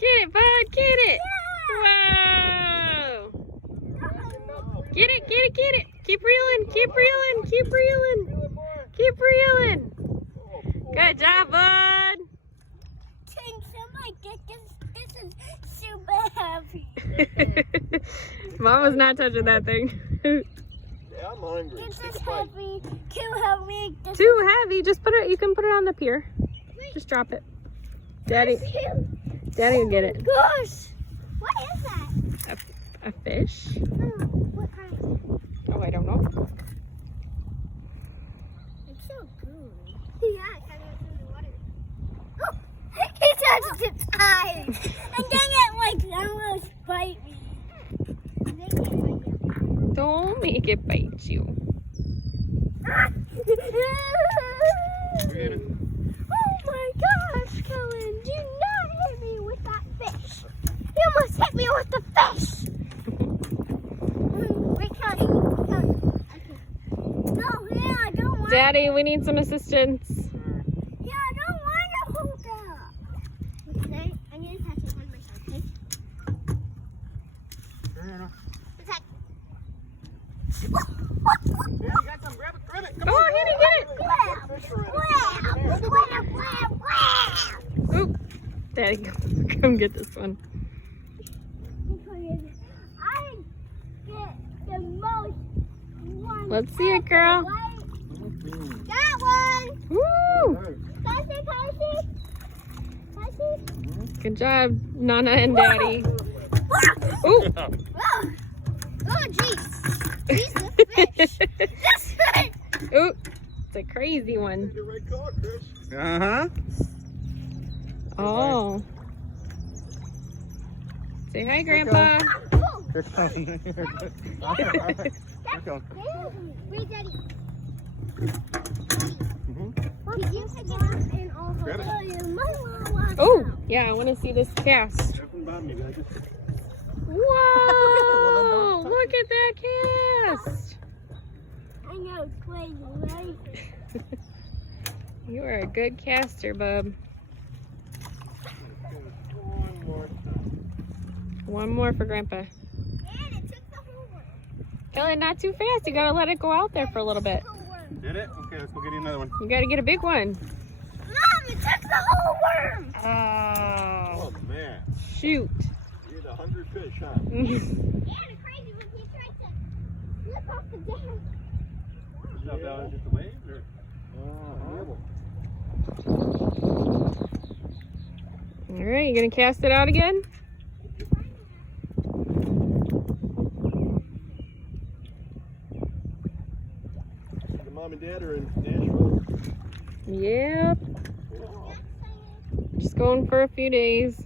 Get it, bud. Get it. Yeah. Whoa. Get it, get it, get it. Keep reeling, keep reeling, keep reeling. Keep reeling. Good job, bud. Somebody get this is super heavy. Mama's not touching that thing. Yeah, I'm hungry. This is heavy. Too heavy. Too heavy. Just put it. You can put it on the pier. Just drop it. Daddy will get it. Gosh. What is that? A fish? Oh, what kind? Oh, I don't know. It's so good. Yeah, it's kind of in the water. Oh, he touched its eyes. And then it almost bite me. Don't make it bite you. Oh my gosh, Kellen, do not hit me with that fish. You almost hit me with the fish. Wait, Kelly. No, yeah, I don't want Daddy, we need some assistance. Yeah, I don't want to hold that. Okay, I'm going to touch it on myself, okay? Attack. Yeah, you got some. Grab it. Come Oh, on. he didn't get it. Oop. Daddy, come get this one. I get the most one. Let's see it, girl. That one. Woo! Can I see? Can I see? Good job, Nana and Daddy. Ooh. Oh, jeez. He's the fish. This fish. Ooh. It's a crazy one. The right call, Chris. Uh-huh. Oh. Say hi, Grandpa. Here it comes. Here it comes. Wait, Daddy. Mhm. You pick it up and all Grab it. Oh, yeah, I want to see this cast. Nothing about me, guys. Whoa! Look at that cast. I know, it's crazy, right? You are a good caster, bub. One more time. One more for Grandpa. And it took the whole one. Kelly, not too fast. You gotta let it go out there for a little bit. Did it? Okay, let's go get you another one. You gotta get a big one. Mom, it took the whole worm. Oh, Oh, man. shoot. You had 100 fish, huh? And it's crazy when he tried to flip off the dam. Is that about just the waves, or? All right, you gonna cast it out again? The mom and dad are in Nashville. Yep. Just going for a few days.